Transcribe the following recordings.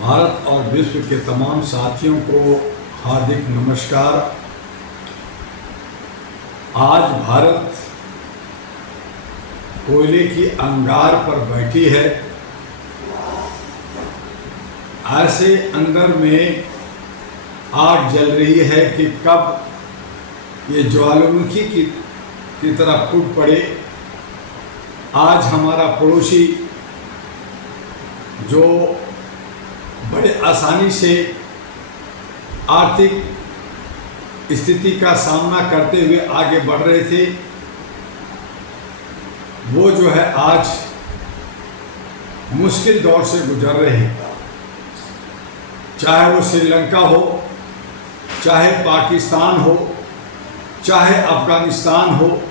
भारत और विश्व के तमाम साथियों को हार्दिक नमस्कार। आज भारत कोयले की अंगार पर बैठी है। ऐसे अंदर में आग जल रही है कि कब ये ज्वालामुखी की तरह फूट पड़े। आज हमारा पड़ोसी जो बड़े आसानी से आर्थिक स्थिति का सामना करते हुए आगे बढ़ रहे थे, वो जो है आज मुश्किल दौर से गुजर रहे हैं। चाहे वो श्रीलंका हो, चाहे पाकिस्तान हो, चाहे अफगानिस्तान हो,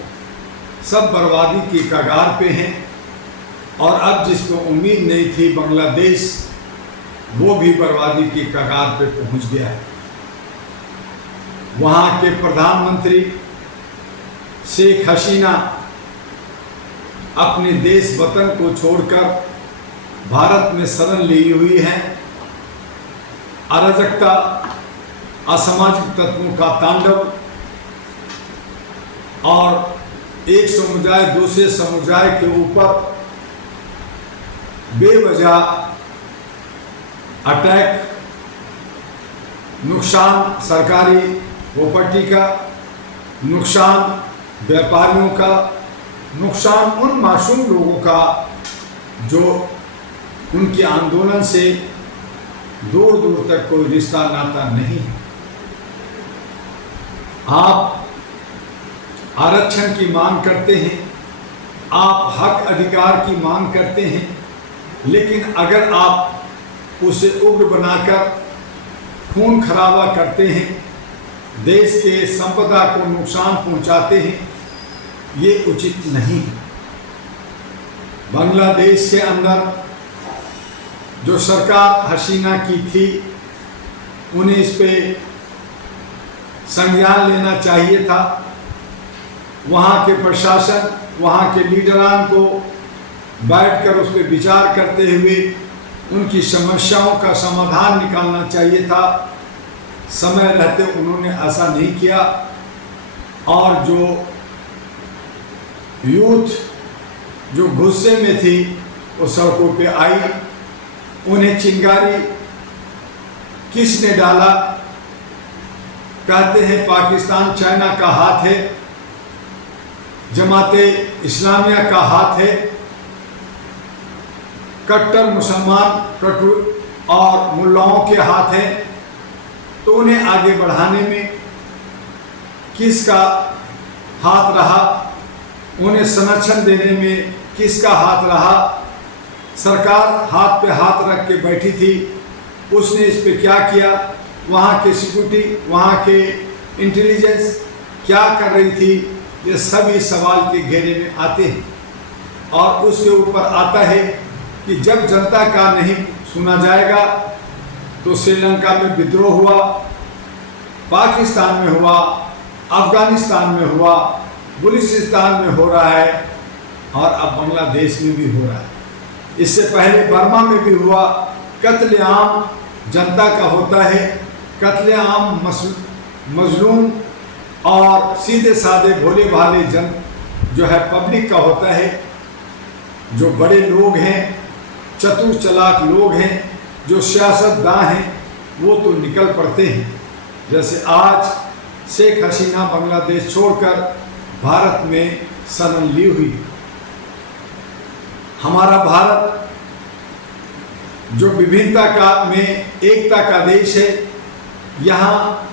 सब बर्बादी की कगार पे हैं। और अब जिसको उम्मीद नहीं थी, बांग्लादेश, वो भी बर्बादी की कगार पे पहुंच गया है। वहाँ के प्रधानमंत्री शेख हसीना अपने देश वतन को छोड़कर भारत में शरण ली हुई हैं। अराजकता, असामाजिक तत्वों का तांडव और एक समुदाय दूसरे समुदाय के ऊपर बेवजह अटैक, नुकसान सरकारी प्रॉपर्टी का, नुकसान व्यापारियों का, नुकसान उन मासूम लोगों का जो उनके आंदोलन से दूर दूर तक कोई रिश्ता नाता नहीं है। आप आरक्षण की मांग करते हैं, आप हक अधिकार की मांग करते हैं, लेकिन अगर आप उसे उग्र बनाकर खून खराबा करते हैं, देश के संपदा को नुकसान पहुंचाते हैं, ये उचित नहीं है। बांग्लादेश के अंदर जो सरकार हसीना की थी, उन्हें इस पे संज्ञान लेना चाहिए था। वहाँ के प्रशासन, वहाँ के लीडरान को बैठकर उस पर विचार करते हुए उनकी समस्याओं का समाधान निकालना चाहिए था। समय रहते उन्होंने ऐसा नहीं किया। और जो यूथ जो गुस्से में थी वो सड़कों पे आई। उन्हें चिंगारी किसने डाला? कहते हैं पाकिस्तान चाइना का हाथ है, जमाते इस्लामिया का हाथ है, कट्टर मुसलमान कट्टर और मुल्लाओं के हाथ हैं। तो उन्हें आगे बढ़ाने में किसका हाथ रहा? उन्हें संरक्षण देने में किसका हाथ रहा? सरकार हाथ पे हाथ रख के बैठी थी। उसने इस पे क्या किया? वहाँ के सिक्योरिटी, वहाँ के इंटेलिजेंस क्या कर रही थी? ये सभी सवाल के घेरे में आते हैं। और उसके ऊपर आता है कि जब जनता का नहीं सुना जाएगा तो श्रीलंका में विद्रोह हुआ, पाकिस्तान में हुआ, अफगानिस्तान में हुआ, बलूचिस्तान में हो रहा है और अब बांग्लादेश में भी हो रहा है। इससे पहले बर्मा में भी हुआ। कत्लेआम जनता का होता है, कत्लेआम मजलूम और सीधे साधे भोले भाले जन जो है पब्लिक का होता है। जो बड़े लोग हैं, चतुर चालाक लोग हैं, जो सियासतदान हैं, वो तो निकल पड़ते हैं। जैसे आज शेख हसीना बांग्लादेश छोड़कर भारत में शरण ली हुई। हमारा भारत जो विभिन्नता का में एकता का देश है, यहाँ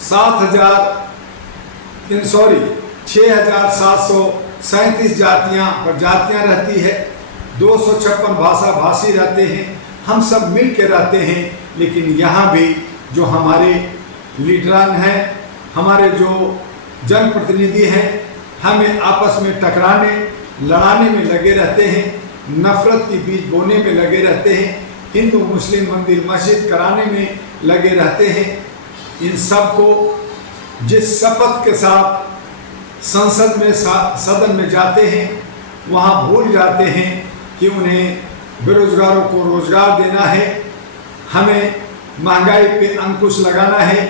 6,737 जातियाँ प्रजातियाँ रहती है। 256 भाषा भाषी रहते हैं। हम सब मिल के रहते हैं। लेकिन यहाँ भी जो हमारे लीडरान हैं, हमारे जो जनप्रतिनिधि हैं, हमें आपस में टकराने लड़ाने में लगे रहते हैं, नफरत की बीज बोने में लगे रहते हैं, हिंदू मुस्लिम मंदिर मस्जिद कराने में लगे रहते हैं। इन सब को जिस शपथ के साथ संसद में सदन में जाते हैं, वहाँ भूल जाते हैं कि उन्हें बेरोजगारों को रोजगार देना है, हमें महंगाई पे अंकुश लगाना है,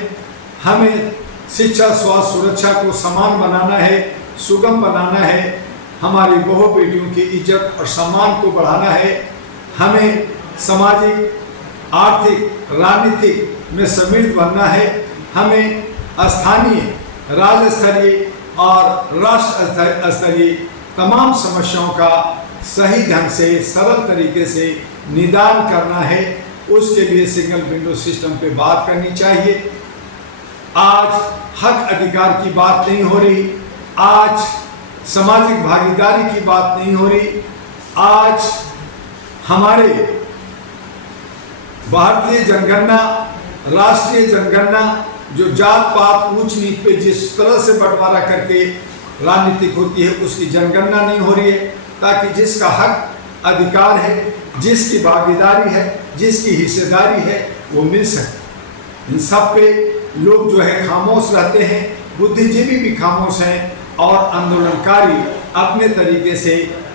हमें शिक्षा स्वास्थ्य सुरक्षा को समान बनाना है, सुगम बनाना है, हमारी बहु बेटियों की इज्जत और सम्मान को बढ़ाना है, हमें सामाजिक आर्थिक राजनीतिक में समृद्ध बनना है, हमें स्थानीय राज्य स्तरीय और राष्ट्र स्तरीय तमाम समस्याओं का सही ढंग से सरल तरीके से निदान करना है। उसके लिए सिंगल विंडो सिस्टम पे बात करनी चाहिए। आज हक अधिकार की बात नहीं हो रही, आज सामाजिक भागीदारी की बात नहीं हो रही, आज हमारे भारतीय जनगणना राष्ट्रीय जनगणना जो जात पात ऊंच नीच पे जिस तरह से बंटवारा करके राजनीतिक होती है उसकी जनगणना नहीं हो रही है, ताकि जिसका हक अधिकार है, जिसकी भागीदारी है, जिसकी हिस्सेदारी है वो मिल सके। इन सब पे लोग जो है खामोश रहते हैं, बुद्धिजीवी भी खामोश हैं और आंदोलनकारी अपने तरीके से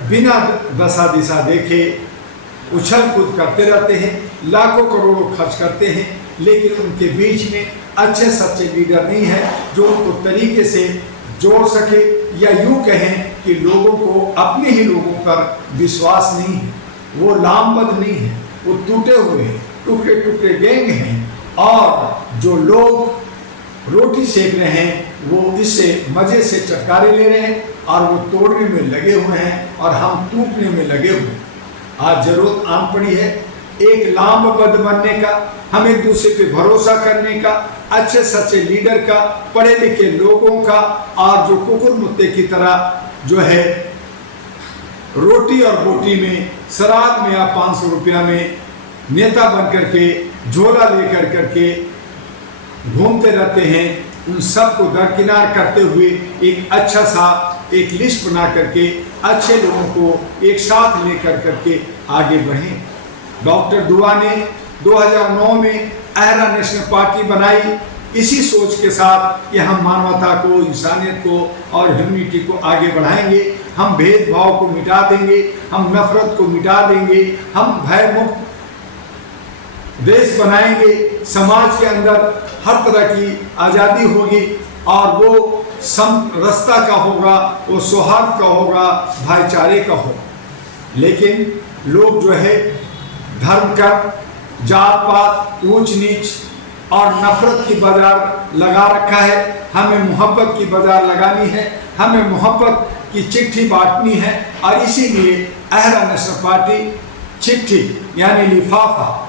बिना दशा दिशा देखे उछल कूद करते रहते हैं, लाखों करोड़ों खर्च करते हैं, लेकिन उनके बीच में अच्छे सच्चे लीडर नहीं है जो उनको तरीके से जोड़ सके, या यूं कहें कि लोगों को अपने ही लोगों पर विश्वास नहीं है, वो लामबद्ध नहीं है, वो टूटे हुए हैं, टुकड़े टुकड़े गैंग हैं, और जो लोग रोटी सेक रहे हैं वो इससे मजे से चटकारे ले रहे हैं और वो तोड़ने में लगे हुए हैं और हम टूटने में लगे हुए हैं। आज जरूरत आन पड़ी है एक लामबद्ध बनने का, हम एक दूसरे पे भरोसा करने का, अच्छे सच्चे लीडर का, पढ़े लिखे लोगों का, और जो कुकुर मुत्ते की तरह जो है रोटी और बोटी में शराब में या 500 रुपया में नेता बन करके झोला लेकर करके घूमते रहते हैं, उन सब को दरकिनार करते हुए एक अच्छा सा एक लिस्ट बना करके अच्छे लोगों को एक साथ लेकर करके आगे बढ़ें। डॉक्टर दुआ ने 2009 में अहरा नेशनल पार्टी बनाई इसी सोच के साथ कि हम मानवता को, इंसानियत को और ह्यूमैनिटी को आगे बढ़ाएंगे, हम भेदभाव को मिटा देंगे, हम नफरत को मिटा देंगे, हम भय मुक्त देश बनाएंगे, समाज के अंदर हर तरह की आज़ादी होगी और वो समरसता का होगा, वो सौहार्द का होगा, भाईचारे का होगा। लेकिन लोग जो है धर्म का, जात पात, ऊंच नीच और नफरत की बाजार लगा रखा है। हमें मोहब्बत की बाजार लगानी है, हमें मोहब्बत की चिट्ठी बांटनी है, और इसीलिए अहरा नेशनल पार्टी चिट्ठी यानी लिफाफा,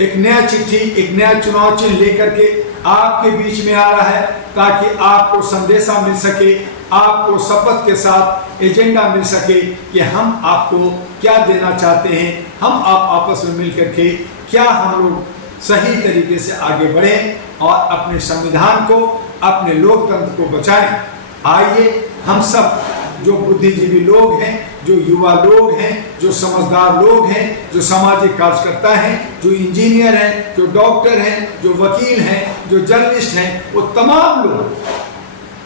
एक नया चिट्ठी, एक नया चुनाव चिन्ह लेकर के आपके बीच में आ रहा है, ताकि आपको संदेशा मिल सके, आपको शपथ के साथ एजेंडा मिल सके कि हम आपको क्या देना चाहते हैं, हम आप आपस में मिल करके क्या हम लोग सही तरीके से आगे बढ़ें और अपने संविधान को, अपने लोकतंत्र को बचाएं। आइए हम सब जो बुद्धिजीवी लोग हैं, जो युवा लोग हैं, जो समझदार लोग हैं, जो सामाजिक कार्यकर्ता हैं, जो इंजीनियर हैं, जो डॉक्टर हैं, जो वकील हैं, जो जर्नलिस्ट हैं, वो तमाम लोग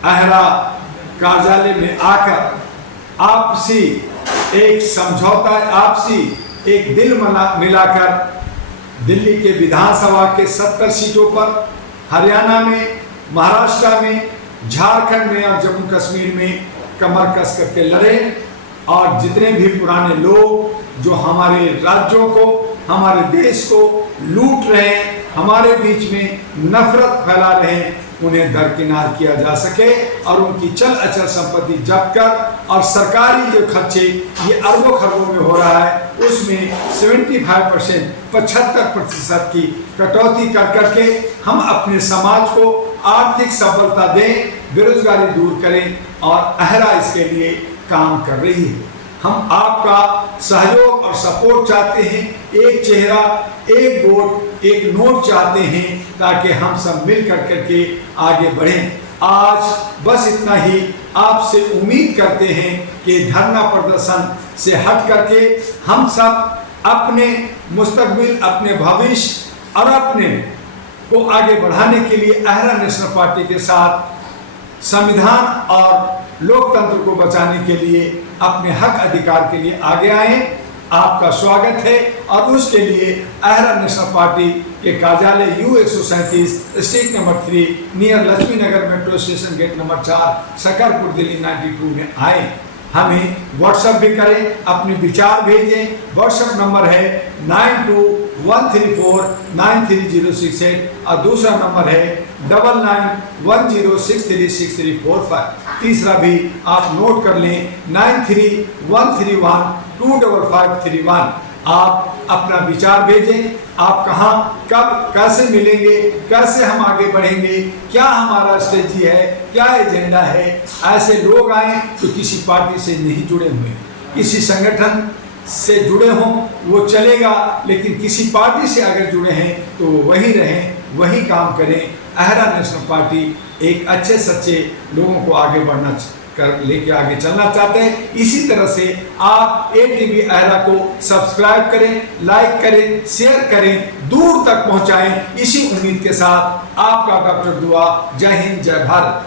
अहरा कार्यालय में आकर आपसी एक समझौता, आपसी एक दिल मिलाकर दिल्ली के विधानसभा के 70 सीटों पर, हरियाणा में, महाराष्ट्र में, झारखंड में और जम्मू कश्मीर में कमर कस करके लड़े, और जितने भी पुराने लोग जो हमारे राज्यों को, हमारे देश को लूट रहे हैं, हमारे बीच में नफरत फैला रहे हैं, उन्हें दरकिनार किया जा सके और उनकी चल अचल संपत्ति जब्त कर, और सरकारी जो खर्चे ये अरबों खरबों में हो रहा है उसमें 75% 75% की कटौती कर करके हम अपने समाज को आर्थिक सफलता दें, बेरोजगारी दूर करें, और अहरा इसके लिए काम कर रही है। हम आपका सहयोग और सपोर्ट चाहते हैं, एक चेहरा, एक वोट, एक नोट चाहते हैं, ताकि हम सब मिल कर करके आगे बढ़ें। आज बस इतना ही आपसे उम्मीद करते हैं कि धरना प्रदर्शन से हट करके हम सब अपने मुस्तकबिल, अपने भविष्य और अपने को आगे बढ़ाने के लिए अहरा नेशनल पार्टी के साथ संविधान और लोकतंत्र को बचाने के लिए, अपने हक अधिकार के लिए आगे आए। आपका स्वागत है। और उसके लिए अहरा नेशनल पार्टी के कार्यालय U137 street number 3 near Laxmi Nagar metro station gate number 4 Shakarpur Delhi 92 में आए। हमें व्हाट्सएप भी करें, अपने विचार भेजें। व्हाट्सएप नंबर है 9213493068 और दूसरा नंबर है 9910636345। तीसरा भी आप नोट कर लें 9313125531। आप अपना विचार भेजें, आप कहाँ कब कैसे मिलेंगे, कैसे हम आगे बढ़ेंगे, क्या हमारा स्ट्रेटजी है, क्या एजेंडा है। ऐसे लोग आए तो किसी पार्टी से नहीं जुड़े हुए, किसी संगठन से जुड़े हों वो चलेगा, लेकिन किसी पार्टी से अगर जुड़े हैं तो वही रहें, वही काम करें। अहरा नेशनल पार्टी एक अच्छे सच्चे लोगों को आगे बढ़ना कर लेके आगे चलना चाहते हैं। इसी तरह से आप ATV अहरा को सब्सक्राइब करें, लाइक करें, शेयर करें, दूर तक पहुंचाएं। इसी उम्मीद के साथ आपका डॉक्टर दुआ। जय हिंद, जय भारत।